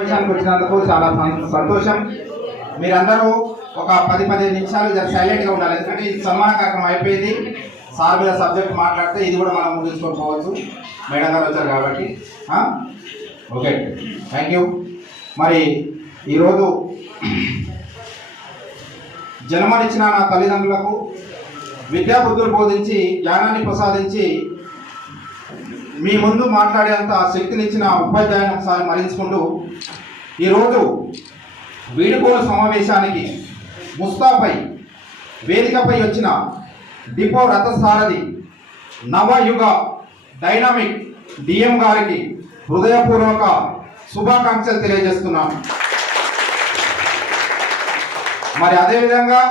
విషయానికి వచ్చినందుకు చాలా సంతోషం. మీరందరూ ఒక 10-15 నిమిషాలు సైలెంట్గా ఉండాలి, ఎందుకంటే ఇది సన్మాన కార్యక్రమం అయిపోయింది. సార్ మీద సబ్జెక్ట్ మాట్లాడితే ఇది కూడా మనం ముగించుకొని పోవచ్చు. మేడం గారు వచ్చారు కాబట్టి ఓకే, థ్యాంక్ యూ. మరి ఈరోజు జన్మనిచ్చిన నా తల్లిదండ్రులకు విద్యాబుద్ధులు బోధించి జ్ఞానాన్ని ప్రసాదించి మీ ముందు మాట్లాడేంత శక్తినిచ్చిన ఉపాధ్యాయుని ఒకసారి మరించుకుంటూ ఈరోజు వీడుకోలు సమావేశానికి ముస్తాపై వేదికపై వచ్చిన డిపో రథసారథి నవయుగ డైనామిక్ డిఎం గారికి హృదయపూర్వక శుభాకాంక్షలు తెలియజేస్తున్నాను. మరి అదేవిధంగా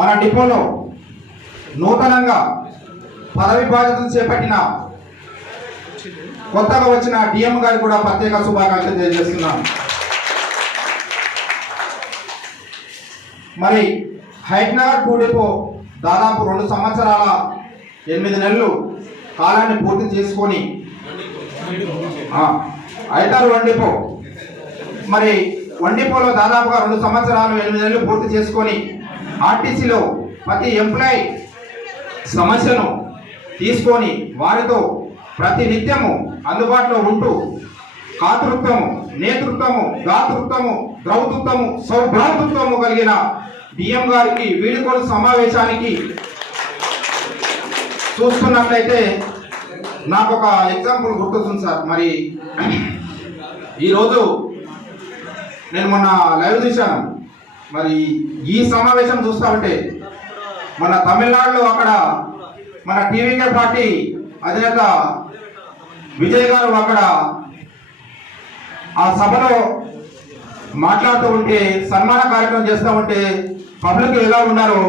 మన డిపోలో నూతనంగా పదవి బాధ్యతలు చేపట్టిన కొత్తగా వచ్చిన డిఎం గారికి కూడా ప్రత్యేక శుభాకాంక్షలు తెలియజేస్తున్నాను. మరి హైట్నగర్ 2 డిపో దాదాపు 2 సంవత్సరాల 8 నెలలు కాలాన్ని పూర్తి చేసుకొని ఐటార్ 1 డిపో మరి 1 డిపోలో దాదాపుగా 2 సంవత్సరాలు 8 నెలలు పూర్తి చేసుకొని ఆర్టీసీలో ప్రతి ఎంప్లాయీ సమస్యను తీసుకొని వారితో ప్రతి నిత్యము అందుబాటులో ఉంటూ కాతృత్వము, నేతృత్వము, గాతృత్వము, ద్రౌతృత్వము, సౌభ్రాతృత్వము కలిగిన డిఎం గారికి వీడుకోలు సమావేశానికి చూస్తున్నట్లయితే నాకు ఒక ఎగ్జాంపుల్ గుర్తొస్తుంది సార్. మరి ఈరోజు నేను మొన్న లైవ్ చూశాను. మరి ఈ సమావేశం చూస్తా ఉంటే మన తమిళనాడులో అక్కడ మన టీవీకే పార్టీ అధినేత విజయ్ గారు అక్కడ ఆ సభలో మాట్లాడుతూ ఉంటే, సన్మాన కార్యక్రమం చేస్తూ ఉంటే పబ్లిక్ ఎలా ఉన్నారో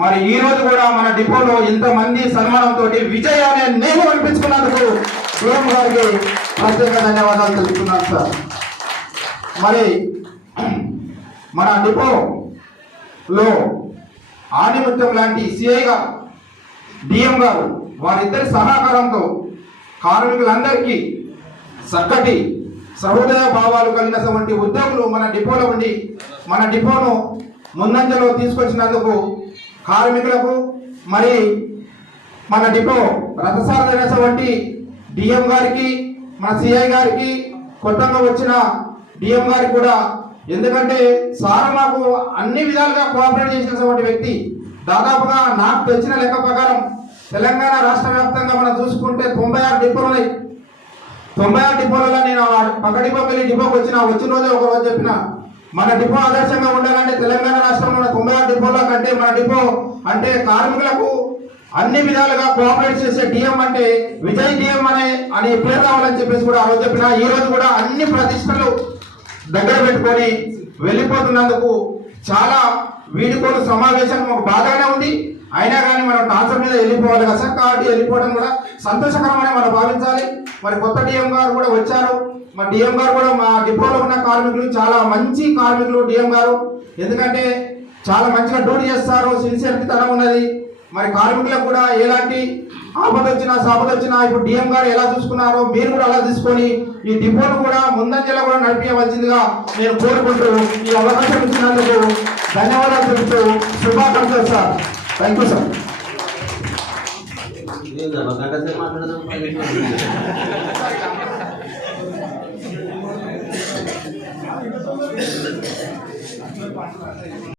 మరి ఈ రోజు కూడా మన డిపోలో ఇంతమంది సన్మానంతో విజయ్ అనే నేను అనిపించుకున్నందుకు డిఎం గారికి ప్రత్యేక ధన్యవాదాలు తెలుపుతున్నాను సార్. మరి మన డిపోలో ఆణిముత్యం లాంటి సిఐ గారు, డిఎం గారు వారిద్దరి సహకారంతో కార్మికులందరికీ చక్కటి సహృదయ భావాలు కలిగినటువంటి ఉద్యోగులు మన డిపోలో ఉండి మన డిపోను ముందంజలో తీసుకొచ్చినందుకు కార్మికులకు మరి మన డిపో రథసారథైనటువంటి డిఎం గారికి, మన సిఐ గారికి, కొత్తగా వచ్చిన డిఎం గారికి కూడా, ఎందుకంటే సార్ మాకు అన్ని విధాలుగా కోఆపరేట్ చేసినటువంటి వ్యక్తి. దాదాపుగా నాకు తెచ్చిన లెక్క ప్రకారం తెలంగాణ రాష్ట్ర వ్యాప్తంగా మనం చూసుకుంటే 96 డిపోలు ఉన్నాయి. 96 డిపోలలో నేను పక్క డిపోకి వెళ్ళి డిపోకి వచ్చిన రోజే ఒక రోజు చెప్పిన, మన డిపో ఆదర్శంగా ఉండాలంటే తెలంగాణ రాష్ట్రంలో ఉన్న 96 డిపోల కంటే మన డిపో అంటే కార్మికులకు అన్ని విధాలుగా కోఆపరేట్ చేసే డిఎం అంటే విజయ్ డిఎం అని పేరు రావాలని చెప్పేసి కూడా ఆ రోజు చెప్పిన. ఈ రోజు కూడా అన్ని ప్రతిష్టలు దగ్గర పెట్టుకొని వెళ్ళిపోతున్నందుకు చాలా వీడుకోలు సమావేశం మాకు బాగానే ఉంది. అయినా కానీ మనం ట్రాన్స్ఫర్ మీద వెళ్ళిపోవాలి కదా సార్, కాబట్టి వెళ్ళిపోవడం కూడా సంతోషకరమని మనం భావించాలి. మరి కొత్త డిఎం గారు కూడా వచ్చారు. మా డిఎం గారు కూడా మా డిపోలో ఉన్న కార్మికులు చాలా మంచి కార్మికులు డిఎం గారు, ఎందుకంటే చాలా మంచిగా డ్యూటీ చేస్తారు, సిన్సియర్కి తనం ఉన్నది. మరి కార్మికులకు కూడా ఎలాంటి ఆపద వచ్చినా సాపద వచ్చినా ఇప్పుడు డిఎం గారు ఎలా చూసుకున్నారో మీరు కూడా అలా తీసుకొని ఈ డిపోను కూడా ముందంజలో కూడా నడిపించవలసిందిగా నేను కోరుకుంటూ ఈ అవకాశం ఇచ్చినందుకు ధన్యవాదాలు తెలుపుతూ శుభాకాంక్షలు సార్. Thank you sir.